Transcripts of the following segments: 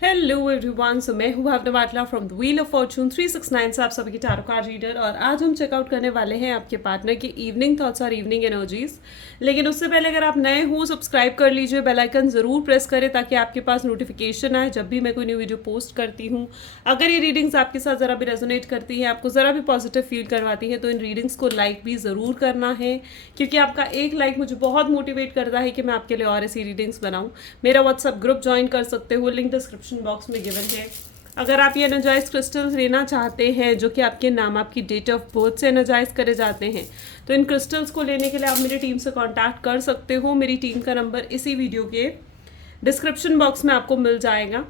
Hello everyone, so मैं हूँ Bhavna Batla from the wheel of fortune 369 से आप सभी की टैरो कार्ड रीडर। और आज हम चेकआउट करने वाले हैं आपके पार्टनर की इवनिंग थॉट्स और इवनिंग एनर्जीज। लेकिन उससे पहले अगर आप नए हो सब्सक्राइब कर लीजिए, बेल आइकन ज़रूर प्रेस करें ताकि आपके पास नोटिफिकेशन आए जब भी मैं कोई न्यू वीडियो पोस्ट करती हूँ। अगर ये रीडिंग्स आपके साथ ज़रा भी रेजोनेट करती हैं, आपको ज़रा भी पॉजिटिव फील करवाती है, तो इन रीडिंग्स को लाइक भी ज़रूर करना है, क्योंकि आपका एक लाइक मुझे बहुत मोटिवेट करता है कि मैं आपके लिए और ऐसी रीडिंग्स बनाऊँ। मेरा व्हाट्सअप ग्रुप ज्वाइन कर सकते हो, लिंक डिस्क्रिप्शन बॉक्स में गिवन है। अगर आप ये एनर्जाइज क्रिस्टल्स लेना चाहते हैं जो कि आपके नाम, आपकी डेट ऑफ बर्थ से एनर्जाइज करे जाते हैं, तो इन क्रिस्टल्स को लेने के लिए आप मेरी टीम से कांटेक्ट कर सकते हो। मेरी टीम का नंबर इसी वीडियो के डिस्क्रिप्शन बॉक्स में आपको मिल जाएगा।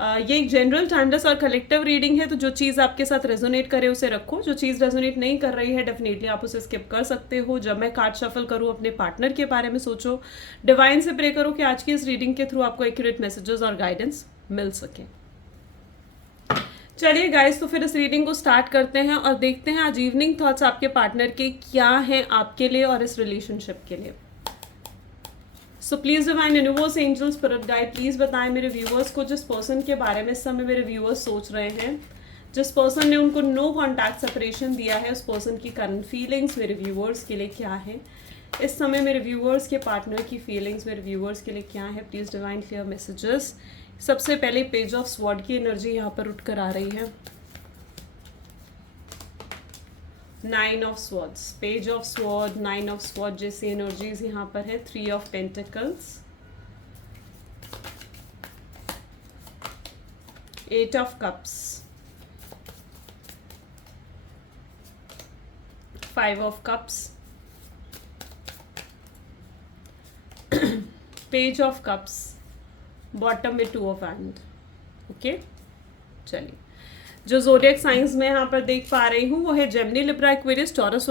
ये एक जनरल, टाइमलेस और कलेक्टिव रीडिंग है, तो जो चीज़ आपके साथ रेजोनेट करे उसे रखो, जो चीज़ रेजोनेट नहीं कर रही है डेफिनेटली आप उसे स्किप कर सकते हो। जब मैं कार्ड शफल करूँ अपने पार्टनर के बारे में सोचो, डिवाइन से प्रे करो कि आज की इस रीडिंग के थ्रू आपको एक्यूरेट मैसेजेस और गाइडेंस मिल सके। चलिए गाइस, तो फिर इस रीडिंग को स्टार्ट करते हैं और देखते हैं आज इवनिंग थॉट्स आपके पार्टनर के क्या हैं आपके लिए और इस रिलेशनशिप के लिए। So please divine universe, angels, spirit guide, please बताएं मेरे व्यूअर्स को जिस पर्सन के बारे में इस समय मेरे व्यूअर्स सोच रहे हैं, जिस पर्सन ने उनको नो कॉन्टैक्ट सेपरेशन दिया है, उस पर्सन की करंट फीलिंग्स मेरे व्यूअर्स के लिए क्या है इस समय। मेरे व्यूअर्स के पार्टनर की फीलिंग्स मेरे व्यूअर्स के लिए क्या है, प्लीज डिवाइन क्लियर मैसेजेस। सबसे पहले पेज ऑफ स्वॉर्ड की एनर्जी यहाँ पर उठ कर आ रही है। 9 of swords, page of sword, 9 of sword जैसी एनर्जीज यहाँ पर है। 3 of pentacles, 8 of cups, 5 of cups, page of cups, bottom में 2 ऑफ हैंड। ओके, चलिए जो ज़ोडिएक साइंस में यहाँ पर देख पा रही हूँ वो है Gemini, Libra, Aquarius, taurus,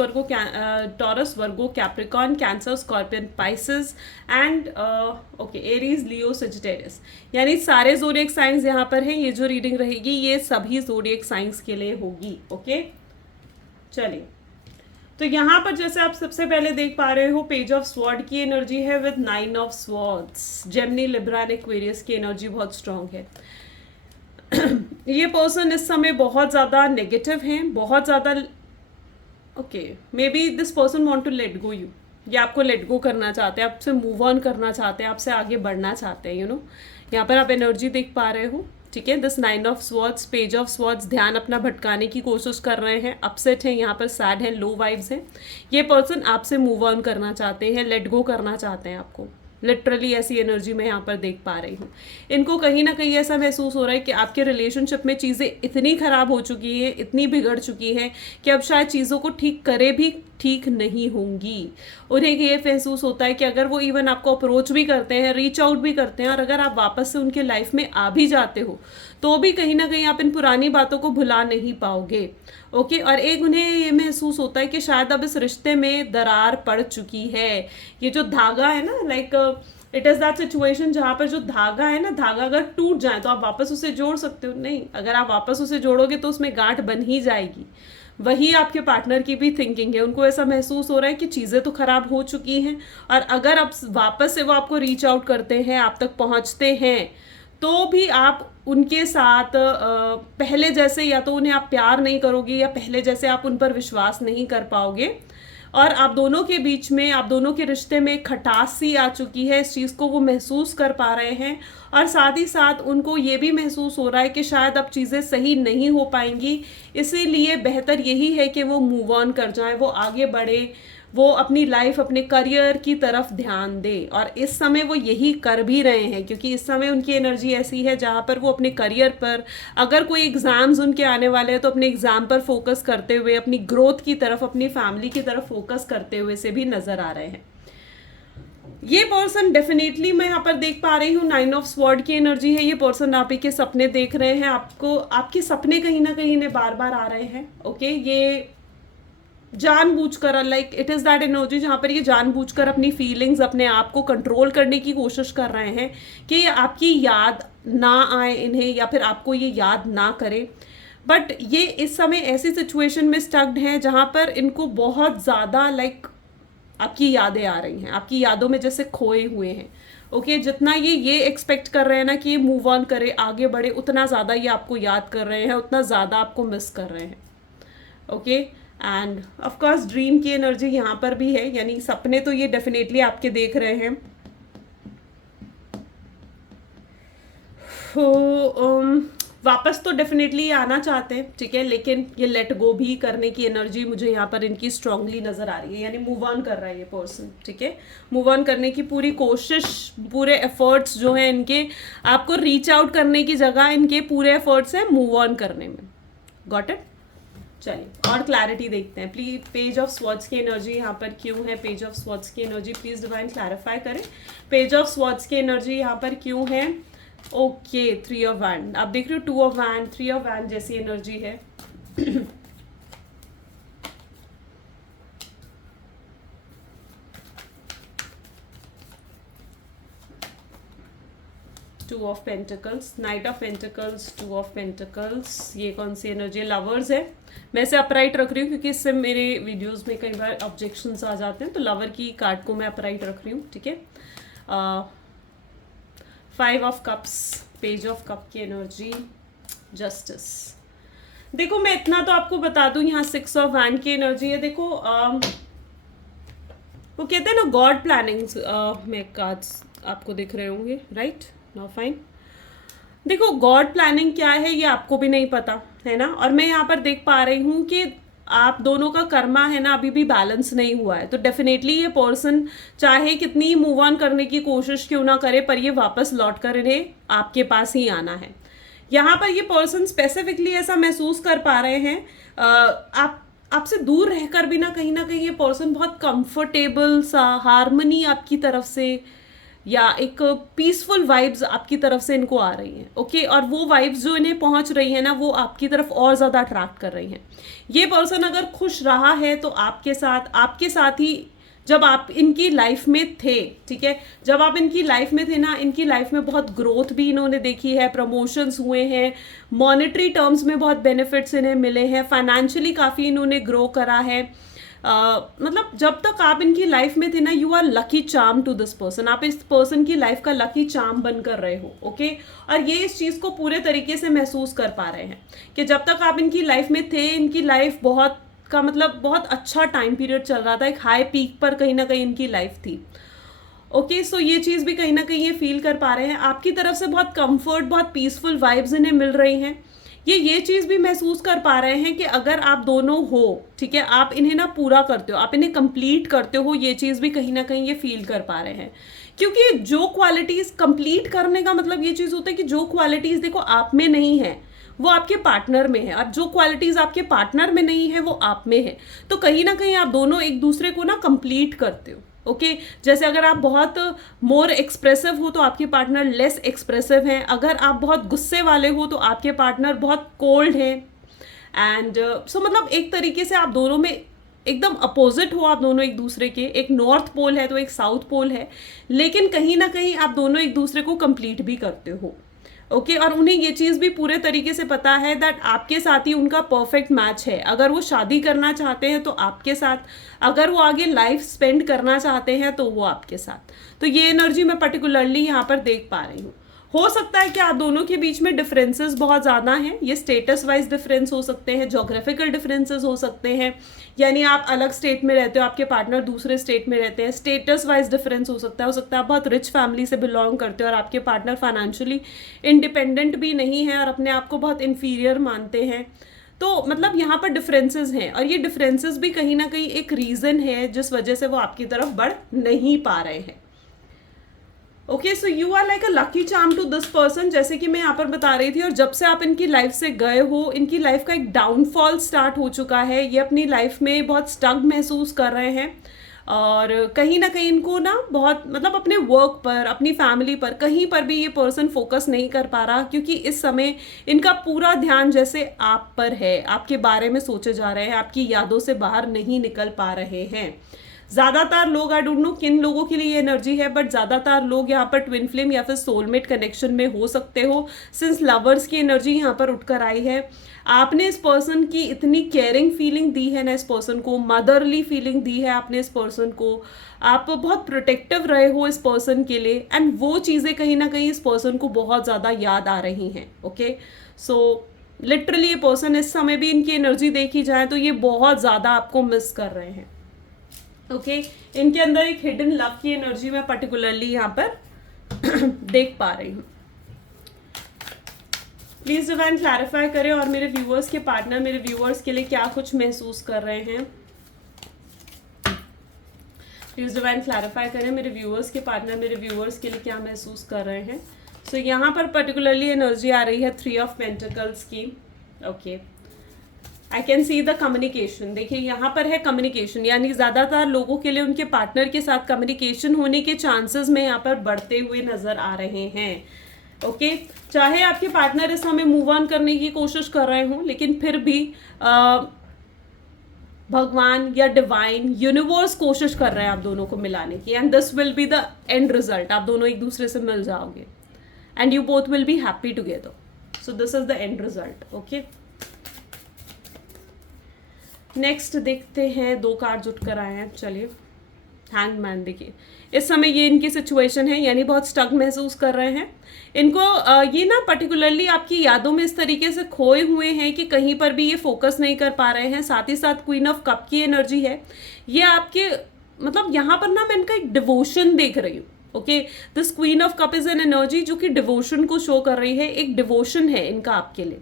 Virgo, Capricorn, cancer, scorpion, Pisces and Aries, Leo, Sagittarius. यानी सारे ज़ोडिएक साइंस यहाँ पर हैं। ये जो रीडिंग रहेगी ये सभी ज़ोडिएक साइंस के लिए होगी। ओके, चलिए तो यहाँ पर जैसे आप सबसे पहले देख पा रहे हो पेज ऑफ स्वॉर्ड की एनर्जी है with 9 of swords. Gemini, Libra and Aquarius की एनर्जी बहुत स्ट्रांग है। ये पर्सन इस समय बहुत ज़्यादा नेगेटिव हैं, बहुत ज़्यादा maybe this person want to let go you, या आपको लेट गो करना चाहते हैं, आपसे मूव ऑन करना चाहते हैं, आपसे आगे बढ़ना चाहते हैं। यू नो यहाँ पर आप एनर्जी देख पा रहे हो, ठीक है। This 9 of swords, page of swords, ध्यान अपना भटकाने की कोशिश कर रहे हैं, अपसेट हैं, यहाँ पर सैड हैं, लो वाइब्स हैं। ये पर्सन आपसे मूव ऑन करना चाहते हैं, लेट गो करना चाहते हैं आपको। लिटरली ऐसी एनर्जी मैं यहाँ पर देख पा रही हूँ। इनको कहीं ना कहीं ऐसा महसूस हो रहा है कि आपके रिलेशनशिप में चीज़ें इतनी ख़राब हो चुकी हैं, इतनी बिगड़ चुकी हैं कि अब शायद चीज़ों को ठीक करे भी ठीक नहीं होंगी। उन्हें ये महसूस होता है कि अगर वो इवन आपको अप्रोच भी करते हैं, रीच आउट भी करते हैं, और अगर आप वापस से उनके लाइफ में आ भी जाते हो तो भी कहीं ना कहीं आप इन पुरानी बातों को भुला नहीं पाओगे। ओके, और एक उन्हें ये महसूस होता है कि शायद अब इस रिश्ते में दरार पड़ चुकी है। ये जो धागा है ना, like it is that situation जहाँ पर जो धागा है ना, धागा अगर टूट जाए तो आप वापस उसे जोड़ सकते हो नहीं, अगर आप वापस उसे जोड़ोगे तो उसमें गांठ बन ही जाएगी। वही आपके पार्टनर की भी थिंकिंग है। उनको ऐसा महसूस हो रहा है कि चीज़ें तो ख़राब हो चुकी हैं, और अगर अब वापस से वो आपको रीच आउट करते हैं, आप तक पहुँचते हैं, तो भी आप उनके साथ पहले जैसे, या तो उन्हें आप प्यार नहीं करोगे, या पहले जैसे आप उन पर विश्वास नहीं कर पाओगे, और आप दोनों के बीच में, आप दोनों के रिश्ते में खटास सी आ चुकी है। इस चीज़ को वो महसूस कर पा रहे हैं, और साथ ही साथ उनको ये भी महसूस हो रहा है कि शायद अब चीज़ें सही नहीं हो पाएंगी, इसीलिए बेहतर यही है कि वो मूव ऑन कर जाएं, वो आगे बढ़े, वो अपनी लाइफ, अपने करियर की तरफ ध्यान दे। और इस समय वो यही कर भी रहे हैं, क्योंकि इस समय उनकी एनर्जी ऐसी है जहाँ पर वो अपने करियर पर, अगर कोई एग्ज़ाम्स उनके आने वाले हैं तो अपने एग्ज़ाम पर फोकस करते हुए, अपनी ग्रोथ की तरफ, अपनी फैमिली की तरफ फोकस करते हुए से भी नज़र आ रहे हैं। ये पर्सन डेफिनेटली मैं यहाँ पर देख पा रही हूँ 9 ऑफ स्वॉर्ड की एनर्जी है। ये पर्सन आप ही के सपने देख रहे हैं, आपको आपके सपने कहीं ना कहीं ने बार बार आ रहे हैं। ओके, ये जानबूझकर, like it is that energy जहाँ पर ये जानबूझकर अपनी फीलिंग्स, अपने आप को कंट्रोल करने की कोशिश कर रहे हैं कि आपकी याद ना आए इन्हें, या फिर आपको ये याद ना करे। बट ये इस समय ऐसी सिचुएशन में स्टक्ड हैं जहाँ पर इनको बहुत ज़्यादा लाइक आपकी यादें आ रही हैं, आपकी यादों में जैसे खोए हुए हैं। ओके जितना ये एक्सपेक्ट कर रहे हैं ना कि ये मूव ऑन करे, आगे बढ़े, उतना ज़्यादा ये आपको याद कर रहे हैं, उतना ज़्यादा आपको मिस कर रहे हैं. Okay end of course dream की एनर्जी यहाँ पर भी है, यानी सपने तो ये डेफिनेटली आपके देख रहे हैं. वापस तो डेफिनेटली आना चाहते हैं, ठीक है, लेकिन ये लेट गो भी करने की एनर्जी मुझे यहाँ पर इनकी स्ट्रांगली नज़र आ रही है, यानी मूव ऑन कर रहा है ये पर्सन, ठीक है. मूव ऑन करने की पूरी कोशिश, पूरे एफर्ट्स जो हैं इनके, आपको रीच आउट करने की जगह इनके पूरे एफर्ट्स हैं मूव ऑन करने में. Got it. चलिए और क्लैरिटी देखते हैं. प्लीज पेज ऑफ स्वॉर्ड्स की एनर्जी यहाँ पर क्यों है, पेज ऑफ स्वॉर्ड्स की एनर्जी प्लीज डिवाइन क्लैरिफाई करें. पेज ऑफ स्वॉर्ड्स की एनर्जी यहाँ पर क्यों है. ओके 3 ऑफ वैंड, आप देख रहे हो 2 ऑफ वैंड, 3 ऑफ वैंड जैसी एनर्जी है. 2 of pentacles, night of pentacles, 2 of pentacles. ये कौन सी एनर्जी है, लवर्स है. मैं इसे अपराइट रख रही हूँ क्योंकि इससे मेरे वीडियोस में कई बार ऑब्जेक्शंस आ जाते हैं, तो लवर की कार्ड को मैं अपराइट रख रही हूँ, ठीक है. 5 of cups, page of cup की एनर्जी, जस्टिस. देखो मैं इतना तो आपको बता दूं, यहाँ 6 ऑफ वैंड की एनर्जी है. देखो वो कहते हैं ना गॉड प्लानिंग्स में कार्ड्स आपको दिख रहे होंगे, राइट. Now fine. देखो गॉड प्लानिंग क्या है ये आपको भी नहीं पता है ना, और मैं यहाँ पर देख पा रही हूँ कि आप दोनों का कर्मा है ना अभी भी बैलेंस नहीं हुआ है. तो डेफिनेटली ये पर्सन चाहे कितनी मूव ऑन करने की कोशिश क्यों ना करे, पर ये वापस लौट कर इन्हें आपके पास ही आना है. यहाँ पर ये पर्सन स्पेसिफिकली ऐसा महसूस कर पा रहे हैं, आपसे दूर रहकर भी ना कहीं ये पर्सन बहुत कंफर्टेबल सा, हार्मनी आपकी तरफ से या एक पीसफुल वाइब्स आपकी तरफ से इनको आ रही हैं. ओके और वो वाइब्स जो इन्हें पहुंच रही है ना वो आपकी तरफ और ज़्यादा अट्रैक्ट कर रही हैं. ये पर्सन अगर खुश रहा है तो आपके साथ ही जब आप इनकी लाइफ में थे, ठीक है, जब आप इनकी लाइफ में थे ना, इनकी लाइफ में बहुत ग्रोथ भी इन्होंने देखी है, प्रमोशंस हुए हैं, मॉनेटरी टर्म्स में बहुत बेनिफिट्स इन्हें मिले हैं, फाइनेंशियली काफ़ी इन्होंने ग्रो करा है. मतलब जब तक आप इनकी लाइफ में थे ना, you are lucky charm to this person. आप इस पर्सन की लाइफ का लकी चार्म बनकर रहे हो. ओके और ये इस चीज़ को पूरे तरीके से महसूस कर पा रहे हैं कि जब तक आप इनकी लाइफ में थे, इनकी लाइफ बहुत अच्छा टाइम पीरियड चल रहा था, एक हाई पीक पर कहीं ना कहीं इनकी लाइफ थी. ओके सो ये चीज़ भी कहीं ना कहीं ये फील कर पा रहे हैं. आपकी तरफ से बहुत कंफर्ट, बहुत पीसफुल वाइब्स इन्हें मिल रही हैं. ये चीज़ भी महसूस कर पा रहे हैं कि अगर आप दोनों हो, ठीक है, आप इन्हें ना पूरा करते हो, आप इन्हें कंप्लीट करते हो, ये चीज़ भी कहीं ना कहीं ये फील कर पा रहे हैं. क्योंकि जो क्वालिटीज़ कंप्लीट करने का मतलब ये चीज़ होता है कि जो क्वालिटीज़ देखो आप में नहीं है वो आपके पार्टनर में है, और जो क्वालिटीज़ आपके पार्टनर में नहीं है वो आप में है. तो कहीं ना कहीं आप दोनों एक दूसरे को ना कंप्लीट करते हो. ओके जैसे अगर आप बहुत मोर एक्सप्रेसिव हो तो आपके पार्टनर लेस एक्सप्रेसिव हैं. अगर आप बहुत गुस्से वाले हो तो आपके पार्टनर बहुत कोल्ड हैं. एंड सो मतलब एक तरीके से आप दोनों में एकदम अपोजिट हो, आप दोनों एक दूसरे के. एक नॉर्थ पोल है तो एक साउथ पोल है, लेकिन कहीं ना कहीं आप दोनों एक दूसरे को कंप्लीट भी करते हो. ओके और उन्हें ये चीज़ भी पूरे तरीके से पता है दैट आपके साथ ही उनका परफेक्ट मैच है. अगर वो शादी करना चाहते हैं तो आपके साथ, अगर वो आगे लाइफ स्पेंड करना चाहते हैं तो वो आपके साथ. तो ये एनर्जी मैं पर्टिकुलरली यहाँ पर देख पा रही हूँ. हो सकता है कि आप दोनों के बीच में डिफरेंसेस बहुत ज़्यादा हैं. ये स्टेटस वाइज डिफरेंस हो सकते हैं, जोग्राफिकल डिफरेंसेस हो सकते हैं, यानी आप अलग स्टेट में रहते हो, आपके पार्टनर दूसरे स्टेट में रहते हैं. स्टेटस वाइज डिफरेंस हो सकता है आप बहुत रिच फैमिली से बिलोंग करते हो और आपके पार्टनर फाइनेंशियली इंडिपेंडेंट भी नहीं है और अपने आप को बहुत इन्फीरियर मानते हैं. तो मतलब यहाँ पर डिफरेंसेस हैं और ये डिफरेंसेस भी कहीं ना कहीं एक रीज़न है जिस वजह से वो आपकी तरफ बढ़ नहीं पा रहे हैं. Okay so you are like a lucky charm to this person, जैसे कि मैं यहाँ पर बता रही थी. और जब से आप इनकी लाइफ से गए हो, इनकी लाइफ का एक डाउनफॉल स्टार्ट हो चुका है. ये अपनी लाइफ में बहुत स्टक महसूस कर रहे हैं और कहीं ना कहीं इनको ना बहुत मतलब अपने वर्क पर, अपनी फैमिली पर, कहीं पर भी ये पर्सन फोकस नहीं कर पा रहा, क्योंकि इस समय इनका पूरा ध्यान जैसे आप पर है, आपके बारे में सोचे जा रहे हैं, आपकी यादों से बाहर नहीं निकल पा रहे हैं. ज़्यादातर लोग, आई डोंट नो किन लोगों के लिए ये एनर्जी है, बट ज़्यादातर लोग यहाँ पर ट्विन फ्लेम या फिर सोलमेट कनेक्शन में हो सकते हो, सिंस लवर्स की एनर्जी यहाँ पर उठकर आई है। आपने इस पर्सन की इतनी केयरिंग फीलिंग दी है ना, इस पर्सन को मदरली फीलिंग दी है आपने इस पर्सन को, आप बहुत प्रोटेक्टिव रहे हो इस पर्सन के लिए, एंड वो चीज़ें कहीं ना कहीं इस पर्सन को बहुत ज़्यादा याद आ रही हैं। ओके, सो लिटरली ये पर्सन इस समय भी, इनकी एनर्जी देखी जाए तो ये बहुत ज़्यादा आपको मिस कर रहे हैं। ओके, इनके अंदर एक हिडन लव की एनर्जी मैं पर्टिकुलरली यहाँ पर देख पा रही हूँ। प्लीज डिवाइन क्लैरिफाई करें और मेरे व्यूअर्स के पार्टनर मेरे व्यूअर्स के लिए क्या कुछ महसूस कर रहे हैं। प्लीज डिवाइन क्लैरिफाई करें मेरे व्यूअर्स के पार्टनर मेरे व्यूअर्स के लिए क्या महसूस कर रहे हैं। सो यहाँ पर पर्टिकुलरली एनर्जी आ रही है 3 ऑफ पेंटिकल्स की। Okay, I can see the communication. देखिए यहाँ पर है कम्युनिकेशन, यानी ज़्यादातर लोगों के लिए उनके पार्टनर के साथ कम्युनिकेशन होने के चांसेस में यहाँ पर बढ़ते हुए नजर आ रहे हैं। ओके, चाहे आपके पार्टनर इस समय मूव ऑन करने की कोशिश कर रहे हों, लेकिन फिर भी भगवान या डिवाइन यूनिवर्स कोशिश कर रहे हैं आप दोनों को मिलाने की, and this will be the end result. आप दोनों एक दूसरे से मिल जाओगे and you both will be happy together. So this is the end result. Okay, next देखते हैं, 2 कार्ड उठ कर आए हैं। चलिए, हैंगमैन। देखिए इस समय ये इनकी सिचुएशन है, यानी बहुत स्टक महसूस कर रहे हैं। इनको ये ना पर्टिकुलरली आपकी यादों में इस तरीके से खोए हुए हैं कि कहीं पर भी ये फोकस नहीं कर पा रहे हैं। साथ ही साथ क्वीन ऑफ कप की एनर्जी है, ये आपके मतलब यहाँ पर ना मैं इनका एक डिवोशन देख रही हूँ। Okay, this queen of cup is an energy जो कि डिवोशन को शो कर रही है, एक डिवोशन है इनका आपके लिए।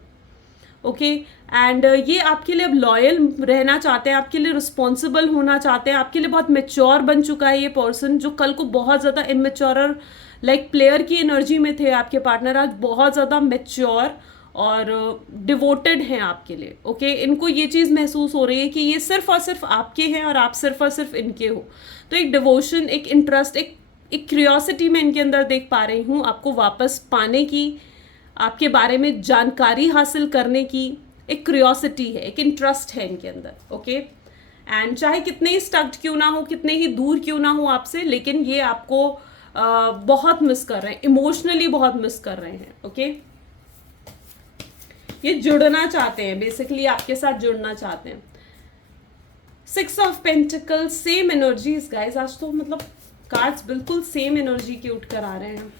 ओके, एंड ये आपके लिए अब लॉयल रहना चाहते हैं, आपके लिए रिस्पॉन्सिबल होना चाहते हैं, आपके लिए बहुत मेच्योर बन चुका है ये पर्सन, जो कल को बहुत ज़्यादा इमेच्योर और लाइक प्लेयर की एनर्जी में थे आपके पार्टनर, आज बहुत ज़्यादा मेच्योर और डिवोटेड हैं आपके लिए। ओके, इनको ये चीज़ महसूस हो रही है कि ये सिर्फ और सिर्फ आपके हैं और आप सिर्फ और सिर्फ इनके हो। तो एक डिवोशन, एक इंटरेस्ट, एक क्यूरियोसिटी मैं इनके अंदर देख पा रही हूँ आपको वापस पाने की, आपके बारे में जानकारी हासिल करने की एक क्यूरियोसिटी है, एक इंटरेस्ट है इनके अंदर। ओके, एंड चाहे कितने ही स्टक्ड क्यों ना हो, कितने ही दूर क्यों ना हो आपसे, लेकिन ये आपको बहुत मिस कर रहे हैं, इमोशनली बहुत मिस कर रहे हैं। ओके, ये जुड़ना चाहते हैं, बेसिकली आपके साथ जुड़ना चाहते हैं। 6 of pentacle, same energies guys. आज तो मतलब कार्ड्स बिल्कुल सेम एनर्जी के उठ कर आ रहे हैं।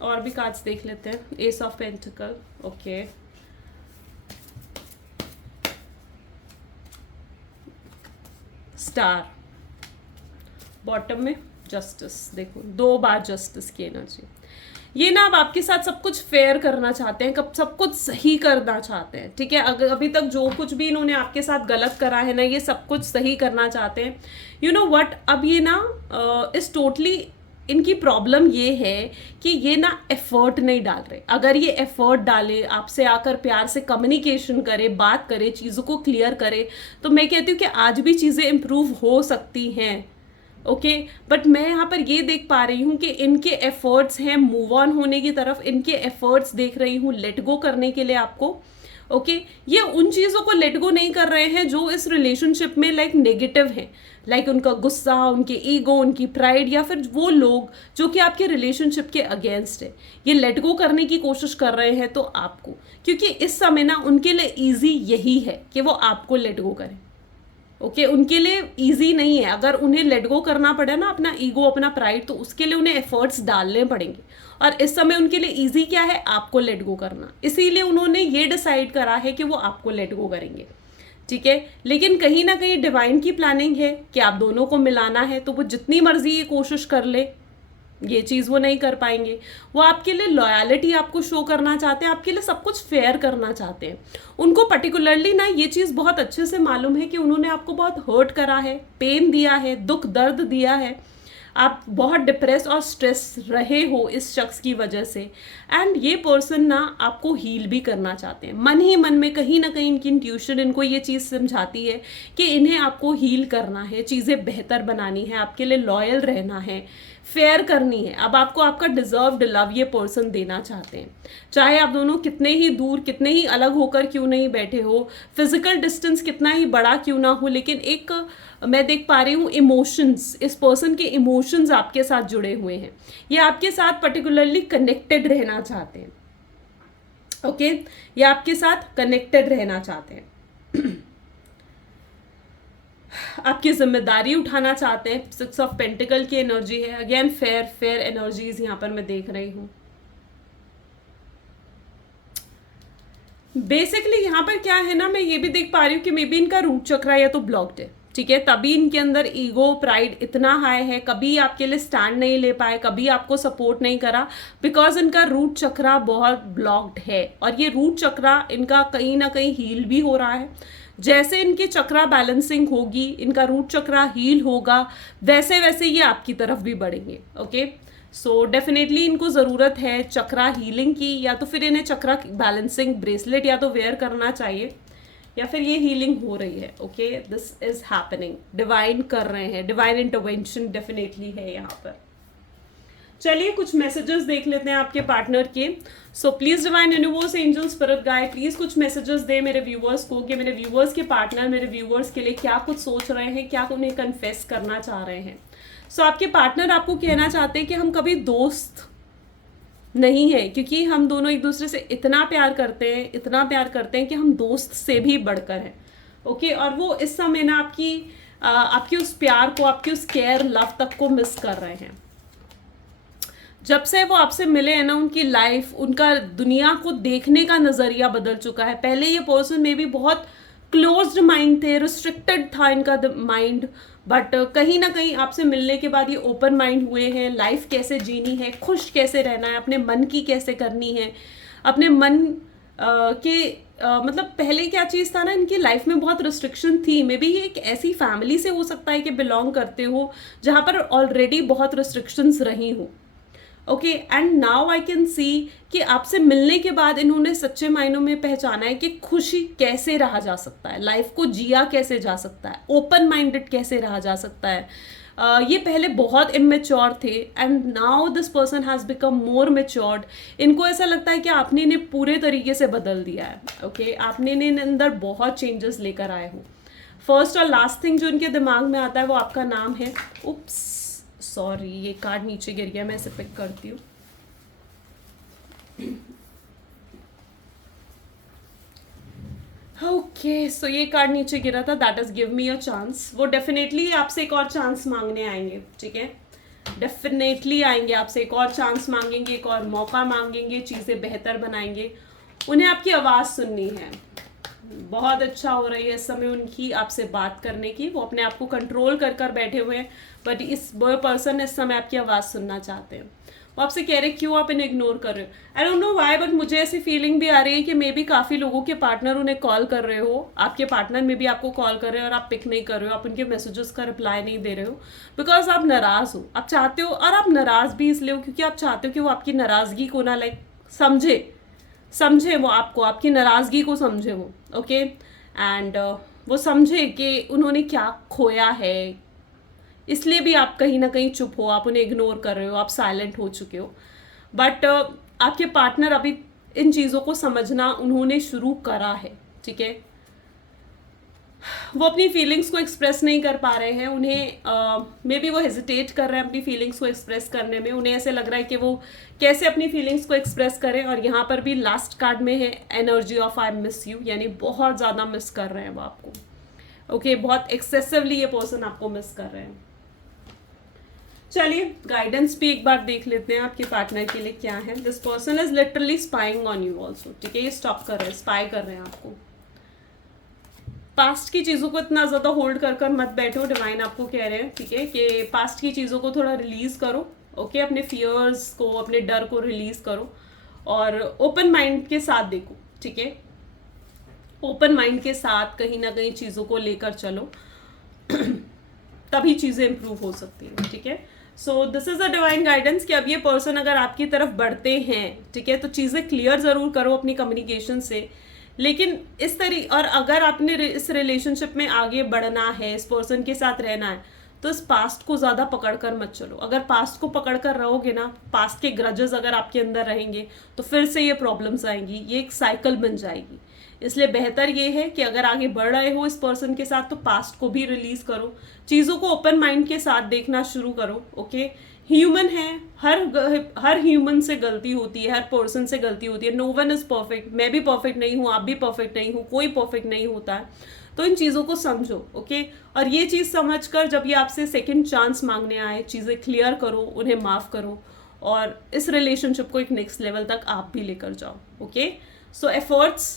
और भी कार्ड्स देख लेते हैं। S of pentacle, okay, star, bottom में जस्टिस। देखो 2 बार जस्टिस की एनर्जी। ये ना अब आपके साथ सब कुछ फेयर करना चाहते हैं, कब सब कुछ सही करना चाहते हैं। ठीक है, अगर अभी तक जो कुछ भी इन्होंने आपके साथ गलत करा है ना, ये सब कुछ सही करना चाहते हैं। यू नो व्हाट, अब ये ना इस टोटली इनकी प्रॉब्लम ये है कि ये ना एफर्ट नहीं डाल रहे। अगर ये एफर्ट डाले, आपसे आकर प्यार से कम्युनिकेशन करे, बात करे, चीज़ों को क्लियर करे, तो मैं कहती हूँ कि आज भी चीज़ें इम्प्रूव हो सकती हैं। ओके, बट मैं यहाँ पर ये देख पा रही हूँ कि इनके एफर्ट्स हैं मूव ऑन होने की तरफ, इनके एफर्ट्स देख रही हूँ लेट गो करने के लिए आपको। ओके, ये उन चीज़ों को लेट गो नहीं कर रहे हैं जो इस रिलेशनशिप में लाइक नेगेटिव हैं, लाइक उनका गुस्सा, उनके ईगो, उनकी प्राइड, या फिर वो लोग जो कि आपके रिलेशनशिप के अगेंस्ट है। ये लेट गो करने की कोशिश कर रहे हैं तो आपको, क्योंकि इस समय ना उनके लिए ईजी यही है कि वो आपको लेट गो करें। ओके, उनके लिए ईजी नहीं है। अगर उन्हें लेट गो करना पड़े ना अपना ईगो, अपना प्राइड, तो उसके लिए उन्हें एफर्ट्स डालने पड़ेंगे। और इस समय उनके लिए ईजी क्या है? आपको लेट गो करना। इसीलिए उन्होंने ये डिसाइड करा है कि वो आपको लेट गो करेंगे। ठीक है, लेकिन कहीं ना कहीं डिवाइन की प्लानिंग है कि आप दोनों को मिलाना है, तो वो जितनी मर्जी ये कोशिश कर ले, ये चीज़ वो नहीं कर पाएंगे। वो आपके लिए लॉयलिटी आपको शो करना चाहते हैं, आपके लिए सब कुछ फेयर करना चाहते हैं। उनको पर्टिकुलरली ना ये चीज़ बहुत अच्छे से मालूम है कि उन्होंने आपको बहुत हर्ट करा है, पेन दिया है, दुख दर्द दिया है, आप बहुत डिप्रेस और स्ट्रेस रहे हो इस शख्स की वजह से। एंड ये पर्सन ना आपको हील भी करना चाहते हैं। मन ही मन में कहीं ना कहीं इनकी इंट्यूशन इनको ये चीज़ समझाती है कि इन्हें आपको हील करना है, चीज़ें बेहतर बनानी है, आपके लिए लॉयल रहना है, फेयर करनी है। अब आपको आपका डिजर्व्ड लव ये पर्सन देना चाहते हैं, चाहे आप दोनों कितने ही दूर, कितने ही अलग होकर क्यों नहीं बैठे हो, फिजिकल डिस्टेंस कितना ही बड़ा क्यों ना हो, लेकिन एक मैं देख पा रही हूँ इमोशंस, इस पर्सन के इमोशंस आपके साथ जुड़े हुए हैं, ये आपके साथ पर्टिकुलरली कनेक्टेड रहना चाहते हैं। ओके, ये आपके साथ कनेक्टेड रहना चाहते हैं, आपकी जिम्मेदारी उठाना चाहते हैं। 6 ऑफ पेंटिकल की एनर्जी है, अगेन फेयर एनर्जीज यहाँ पर मैं देख रही हूँ। बेसिकली यहाँ पर क्या है ना, मैं ये भी देख पा रही हूँ कि मे बी इनका रूट चक्रा या तो ब्लॉक्ड है, ठीक है, तभी इनके अंदर ईगो प्राइड इतना हाई है, कभी आपके लिए स्टैंड नहीं ले पाए, कभी आपको सपोर्ट नहीं करा, बिकॉज इनका रूट चक्रा बहुत ब्लॉक्ड है। और ये रूट चक्रा इनका कहीं ना कहीं हील भी हो रहा है। जैसे इनकी चक्रा बैलेंसिंग होगी, इनका रूट चक्रा हील होगा, वैसे वैसे ये आपकी तरफ भी बढ़ेंगे। ओके, सो डेफिनेटली इनको ज़रूरत है चक्रा हीलिंग की, या तो फिर इन्हें चक्रा बैलेंसिंग ब्रेसलेट या तो वेयर करना चाहिए, या फिर ये हीलिंग हो रही है। Okay, this is happening, divine कर रहे हैं, डिवाइन इंटरवेंशन डेफिनेटली है यहाँ पर। चलिए कुछ मैसेजेस देख लेते हैं आपके पार्टनर के। सो please divine universe, angel, spirit guide, please कुछ मैसेजेस दे मेरे व्यूवर्स को कि मेरे व्यूवर्स के पार्टनर मेरे व्यूवर्स के लिए क्या कुछ सोच रहे हैं, क्या उन्हें कन्फेस करना चाह रहे हैं। सो आपके पार्टनर आपको कहना चाहते हैं कि हम कभी दोस्त नहीं है, क्योंकि हम दोनों एक दूसरे से इतना प्यार करते हैं, इतना प्यार करते हैं कि हम दोस्त से भी बढ़कर हैं। ओके, और वो इस समय ना आपकी उस प्यार को, आपकी उस केयर लव तक को मिस कर रहे हैं। जब से वो आपसे मिले हैं ना, उनकी लाइफ, उनका दुनिया को देखने का नज़रिया बदल चुका है। पहले ये पर्सन में भी बहुत क्लोज्ड माइंड थे, रिस्ट्रिक्टेड था इनका माइंड, बट कहीं ना कहीं आपसे मिलने के बाद ये ओपन माइंड हुए हैं। लाइफ कैसे जीनी है, खुश कैसे रहना है, अपने मन की कैसे करनी है, अपने मन मतलब पहले क्या चीज़ था ना, इनकी लाइफ में बहुत रिस्ट्रिक्शन थी। मे बी ये एक ऐसी फैमिली से हो सकता है कि बिलोंग करते हो जहाँ पर ऑलरेडी बहुत रिस्ट्रिक्शंस रही हो। Okay, and now I can see कि आपसे मिलने के बाद इन्होंने सच्चे मायनों में पहचाना है कि खुशी कैसे रहा जा सकता है, लाइफ को जिया कैसे जा सकता है, ओपन माइंडेड कैसे रहा जा सकता है। ये पहले बहुत इमेच्योर थे and now this person has become more matured. इनको ऐसा लगता है कि आपने इन्हें पूरे तरीके से बदल दिया है। ओके, आपने इन्हें अंदर बहुत चेंजेस लेकर आए हो। फर्स्ट और लास्ट थिंग जो इनके दिमाग में आता है वो आपका नाम है। उप्स, सॉरी, ये कार्ड नीचे गिर गया, मैं इसे पिक करती हूँ। ओके, सो ये कार्ड नीचे गिरा था, that is give me a chance. वो डेफिनेटली आपसे एक और चांस मांगने आएंगे, ठीक है, डेफिनेटली आएंगे आपसे, एक और चांस मांगेंगे, एक और मौका मांगेंगे, चीज़ें बेहतर बनाएंगे। उन्हें आपकी आवाज़ सुननी है। बहुत अच्छा हो रही है इस समय उनकी आपसे बात करने की, वो अपने आप को कंट्रोल कर कर बैठे हुए हैं, बट इस पर्सन इस समय आपकी आवाज़ सुनना चाहते हैं। वो आपसे कह रहे क्यों आप इन्हें इग्नोर कर रहे हो, I don't know why, but मुझे ऐसी फीलिंग भी आ रही है कि मे बी काफ़ी लोगों के पार्टनर उन्हें कॉल कर रहे हो, आपके पार्टनर में भी आपको कॉल कर रहे हो और आप पिक नहीं कर रहे हो, आप उनके मैसेजेस का रिप्लाई नहीं दे रहे हो, बिकॉज आप नाराज़ हो, आप चाहते हो, और आप नाराज़ भी इसलिए हो क्योंकि आप चाहते हो कि वो आपकी नाराज़गी को ना समझे वो आपको, आपकी नाराज़गी को समझे वो। ओके, एंड वो समझे कि उन्होंने क्या खोया है, इसलिए भी आप कहीं ना कहीं चुप हो, आप उन्हें इग्नोर कर रहे हो, आप साइलेंट हो चुके हो। बट आपके पार्टनर अभी इन चीज़ों को समझना उन्होंने शुरू करा है, ठीक है। वो अपनी फीलिंग्स को एक्सप्रेस नहीं कर पा रहे हैं, उन्हें मे बी वो हेजिटेट कर रहे हैं अपनी फीलिंग्स को एक्सप्रेस करने में। उन्हें ऐसे लग रहा है कि वो कैसे अपनी फीलिंग्स को एक्सप्रेस करें। और यहाँ पर भी लास्ट कार्ड में है energy of I miss you, यानी बहुत ज़्यादा मिस कर रहे हैं वो आपको। ओके, बहुत एक्सेसिवली ये पर्सन आपको मिस कर रहे हैं। चलिए गाइडेंस भी एक बार देख लेते हैं आपके पार्टनर के लिए क्या है। This person is literally spying on you also, ठीक है, ये स्टॉप कर रहे हैं, स्पाई कर रहे हैं आपको। पास्ट की चीज़ों को इतना ज़्यादा होल्ड कर कर मत बैठो, डिवाइन आपको कह रहे हैं, ठीक है, कि पास्ट की चीज़ों को थोड़ा रिलीज़ करो। ओके, अपने फियर्स को, अपने डर को रिलीज़ करो और ओपन माइंड के साथ देखो, ठीक है, ओपन माइंड के साथ कहीं ना कहीं चीज़ों को लेकर चलो तभी चीज़ें इंप्रूव हो सकती हैं, ठीक है। So this is a divine guidance कि अब ये पर्सन अगर आपकी तरफ बढ़ते हैं, ठीक है, तो चीज़ें क्लियर ज़रूर करो अपनी कम्युनिकेशन से, लेकिन और अगर आपने इस रिलेशनशिप में आगे बढ़ना है, इस पर्सन के साथ रहना है, तो इस पास्ट को ज़्यादा पकड़ कर मत चलो। अगर पास्ट को पकड़ कर रहोगे ना, पास्ट के ग्रजेस अगर आपके अंदर रहेंगे तो फिर से ये प्रॉब्लम्स आएंगी, ये एक साइकिल बन जाएगी। इसलिए बेहतर ये है कि अगर आगे बढ़ रहे हो इस पर्सन के साथ तो पास्ट को भी रिलीज करो, चीज़ों को ओपन माइंड के साथ देखना शुरू करो। ओके, ह्यूमन है, हर ह्यूमन से गलती होती है, हर पर्सन से गलती होती है। नो वन इज़ परफेक्ट, मैं भी परफेक्ट नहीं हूँ, आप भी परफेक्ट नहीं हो, कोई परफेक्ट नहीं होता है। तो इन चीज़ों को समझो। ओके, और ये चीज़ समझकर जब ये आपसे सेकंड चांस मांगने आए, चीज़ें क्लियर करो, उन्हें माफ़ करो और इस रिलेशनशिप को एक नेक्स्ट लेवल तक आप भी लेकर जाओ। ओके, सो एफर्ट्स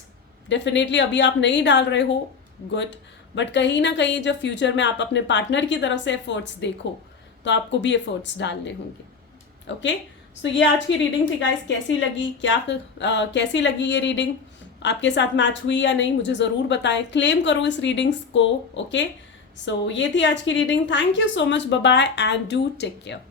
डेफिनेटली अभी आप नहीं डाल रहे हो, गुड, बट कहीं ना कहीं जब फ्यूचर में आप अपने पार्टनर की तरफ से एफर्ट्स देखो तो आपको भी एफर्ट्स डालने होंगे। ओके, सो ये आज की रीडिंग थी गाइस। कैसी लगी, कैसी लगी ये रीडिंग, आपके साथ मैच हुई या नहीं, मुझे ज़रूर बताएं, क्लेम करो इस रीडिंग्स को। ओके, सो ये थी आज की reading. Thank you so much, bye bye and do take care.